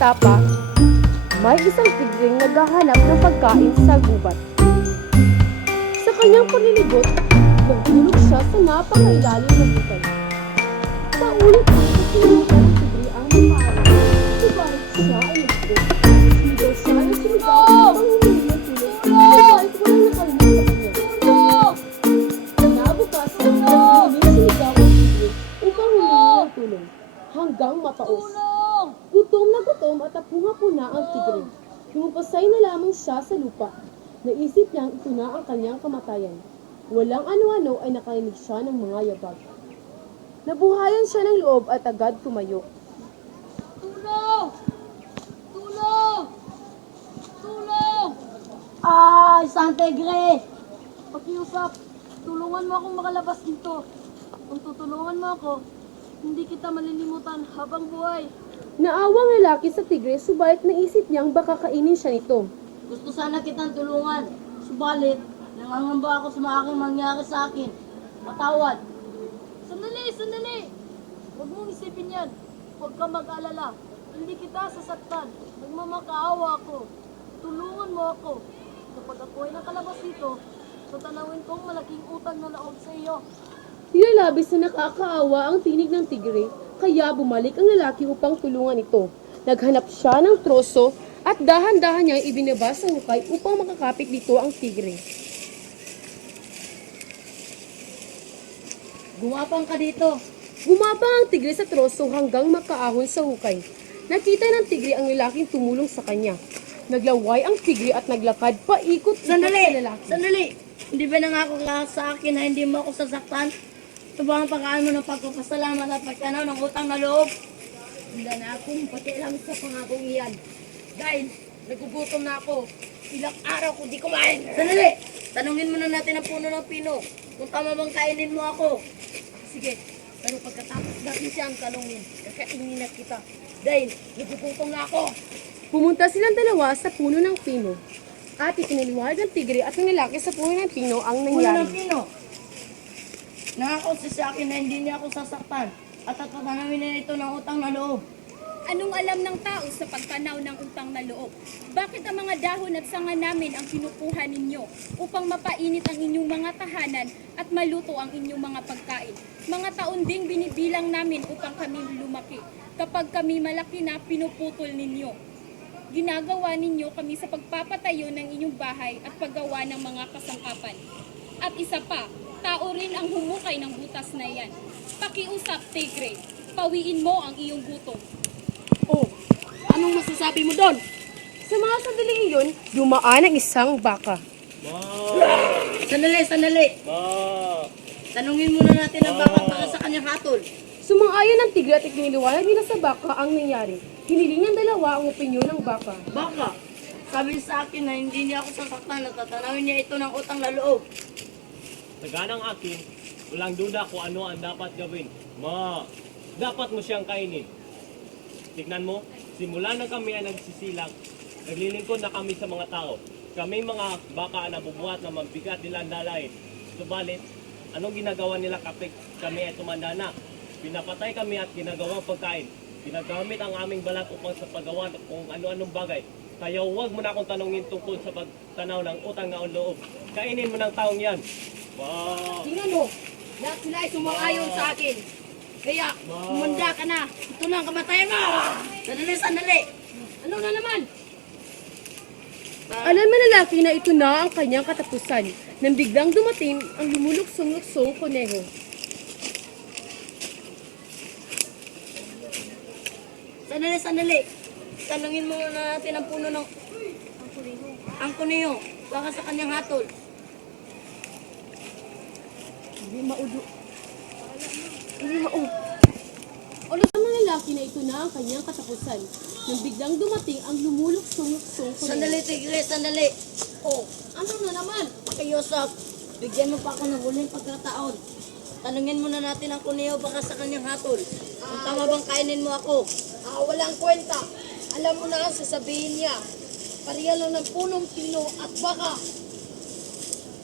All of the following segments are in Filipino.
bata pa, may isang tigring naghahanap ng pagkain sa gubat. Sa kanyang paglilibot, nagtulog siya sa napakailalim na hukay. Paulit-ulit na sinubukan ng tigre ang makaaway. Subalit siya ay nagtulog. Sumigaw siya ng sumigaw upang humingi ng tulong. Subalit walang nakarinig sa kanya. Kinabukasan, nagmuling sumigaw ang tigre upang humingi ng tulong. Hanggang mataos. Gutom na gutom at apunga-puna ang tigre. Lumupasay na lamang siya sa lupa. Naisip niyang ito na ang kanyang kamatayan. Walang ano-ano ay nakarinig siya ng mga yabag. Nabuhayan siya ng loob at agad tumayo. Tulong! Tulong! Tulong! Isang tigre! Pakiusap, tulungan mo akong makalabas dito. Kung tutulungan mo ako, hindi kita malilimutan habang buhay. Naawang lalaki sa tigre subalit naisip niyang baka kainin siya nito. Gusto sana kitang tulungan. Subalit, nangangamba ako sa mga aking mangyari sa akin. Patawad. Sandali! Huwag mong isipin yan. Huwag ka mag-alala. Hindi kita sasaktan. Nagmamakaawa ako. Tulungan mo ako. Kapag ako ay nakalabas dito, tatanawin kong malaking utang na loob sa iyo. Nilalabis na nakakaawa ang tinig ng tigre, kaya bumalik ang lalaki upang tulungan ito. Naghanap siya ng troso at dahan-dahan niya ibinaba sa hukay upang makakapit dito ang tigre. Gumapang ka dito. Gumabang ang tigre sa troso hanggang makaahon sa hukay. Nakita ng tigre ang lalaking tumulong sa kanya. Naglaway ang tigre at naglakad paikot-ikot sa lalaki. Sandali! Hindi ba nangako ka sa akin na hindi mo ako sasaktan? Ito ba ang pagkaan mo ng pagpapasalamat at pagkanaw ng utang na loob? Wala na akong pakialam sa pangakong iyan. Dahil nagugutom na ako. Ilang araw ko di kumain. Sandali! Tanungin muna natin ang puno ng pino. Kung tama bang kainin mo ako. Sige, pero pagkatapos natin siyang tanongin, kakainin na kita. Dahil nagugutom na ako. Pumunta silang dalawa sa puno ng pino. At ipinaliwanag ng tigre at ng lalaki sa puno ng pino ang Puno ng nangyari. pino. Nangako siya sa akin na hindi niya ako sasaktan. At tatanawin na ito ng utang na loob. Anong alam ng tao sa pagtanaw ng utang na loob? Bakit ang mga dahon at sanga namin ang kinukuha ninyo upang mapainit ang inyong mga tahanan at maluto ang inyong mga pagkain? Mga taon ding binibilang namin upang kami lumaki. Kapag kami malaki na, pinuputol ninyo. Ginagawa ninyo kami sa pagpapatayo ng inyong bahay at paggawa ng mga kasangkapan. At isa pa, tao rin ang humukay ng butas na yan. Pakiusap, tigre, pawiin mo ang iyong gutom. Oh, anong masasabi mo doon? Sa mga sandaling iyon, dumaan ang isang baka. Sandali! Tanungin muna natin ang baka para sa kanyang hatol. Sumang-ayon ng tigre at ikiniliwanag nila sa baka ang nangyari. Hiniling ng dalawa ang opinyon ng baka. Baka, sabi sa akin na hindi niya ako sasaktan at tatanawin niya ito ng utang na loob. Sa ganang akin, walang duda kung ano ang dapat gawin. Dapat mo siyang kainin. Tignan mo, simula na kami ay nagsisilang, naglilingkod na kami sa mga tao. Kami mga baka na bubuhat na mabigat nila ang dalain. Subalit, anong ginagawa nila kapag kami ay tumanda na? Pinapatay kami at ginagawang pagkain. Ginagamit ang aming balat upang sa paggawa ng kung ano-anong bagay. Kaya huwag mo na akong tanungin tungkol sa pagtanaw ng utang na loob. Kainin mo ng taong yan. Tingnan mo, lahat sila ay sumang-ayon sa akin. Kaya, umanda ka na. Ito na ang kamatayan mo. Sandali. Ano na naman? Alam ng lalaki na ito na ang kanyang katapusan nang biglang dumating ang lumuluksong-luksong koneho. Sandali. Tanungin mo na natin ang puno ng ang kuneho. Baka sa kanyang hatol. Hindi maulo. Alam ng lalaki na ito na ang kanyang katapusan nang biglang dumating ang lumuluksong-luksong koneho. Sandali, tigre, sandali. Oh, ano na naman? Pakiusap, bigyan mo pa ako ng huling pagkataon. Tanungin muna natin ang kuneho baka sa kanyang hatol. Kung tama bang kainin mo ako? Walang kwenta. Alam mo na ang sasabihin niya. Pariya lang ng punong pino at baka.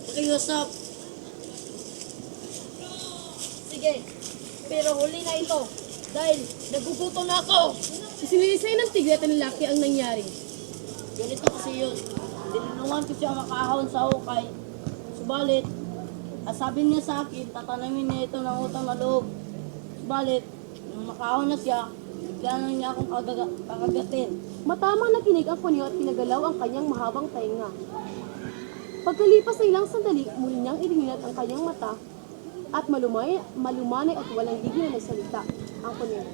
Pakiusap. Sige, pero huli na ito. Dahil nagugutom na ako. Isinilisay ng tigre at ng lalaki ang nangyari. Ganito kasi yun. Tinulungan ko siya makahon sa hukay. Subalit, sabi niya sa akin, tatanamin niya ito ng utang na loob. Subalit, nung makahon na siya, bigla na niya akong kakagatin. Matamang nakinig ang kunyo at pinagalaw ang kanyang mahabang tainga. Pagkalipas ng ilang sandali, muli niyang ilingat ang kanyang mata at malumanay at walang digil na nagsalita ang kunyo.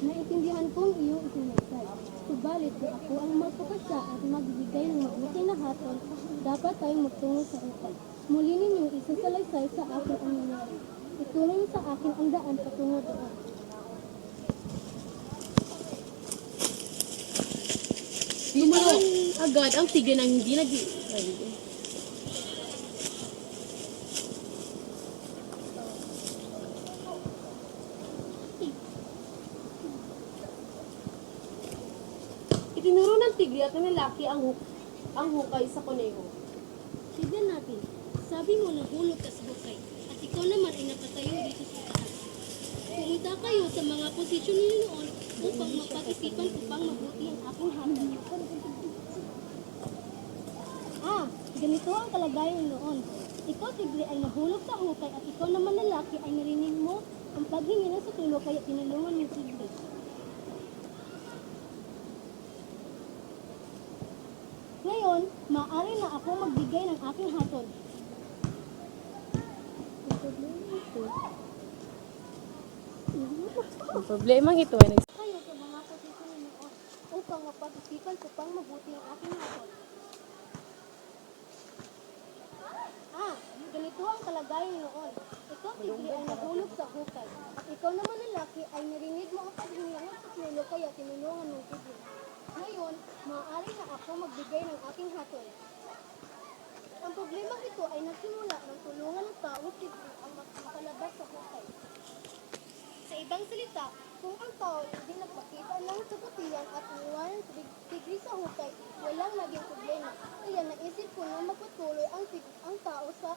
Naintindihan ko ang iyong isinasay. Subalit kung ako ang magpapasya at magbibigay ng mabuti na hatol, dapat tayong magtungo sa hukay. Muli ninyong isasalaysay sa akin ang nangyari. Itulong niyo sa akin ang daan patungo doon. Lumayan agad ang tigre nang hindi nag Itinuro ng tigre at ng lalaki ang hukay sa kuneho. Tignan natin. Sabi mo nahulog ka sa hukay at ikaw naman ay nakatayo dito sa taas. Pumunta kayo sa mga posisyon ninyo noon upang mapag-isipan ko pang mabuti ang aking hamon. Ganito ang kalagayan noon. Ikaw, tigre, ay nahulog sa hukay at ikaw naman lalaki ay narinig mo ang paghingi ng sutulo kaya tinulungan ng tigre. Ngayon, maaari na ako magbigay ng aking hatol. Ang problemang ito ay Kayo sa mga posisyon ninyo noon upang mapag-isipan ko pang mabuti ang aking hatol. Ganito ang kalagayan noon. Ikaw, tigre, ay nahulog sa hukay. At ikaw naman lalaki ay narinig mo ang paghingi ng sutulo kaya tinulungan ng tigre. Ngayon, maaari na ako magbigay ng aking hatol. Ang problemang ito ay nagsimula ng tulungan ng tao tigre ang makalabas sa hukay. Sa ibang salita, kung ang tao hindi nagpakita ng sakutiyan at iniwanan sa tigre sa hukay, walang naging problema. Kaya naisip ko na magpatuloy ang tao sa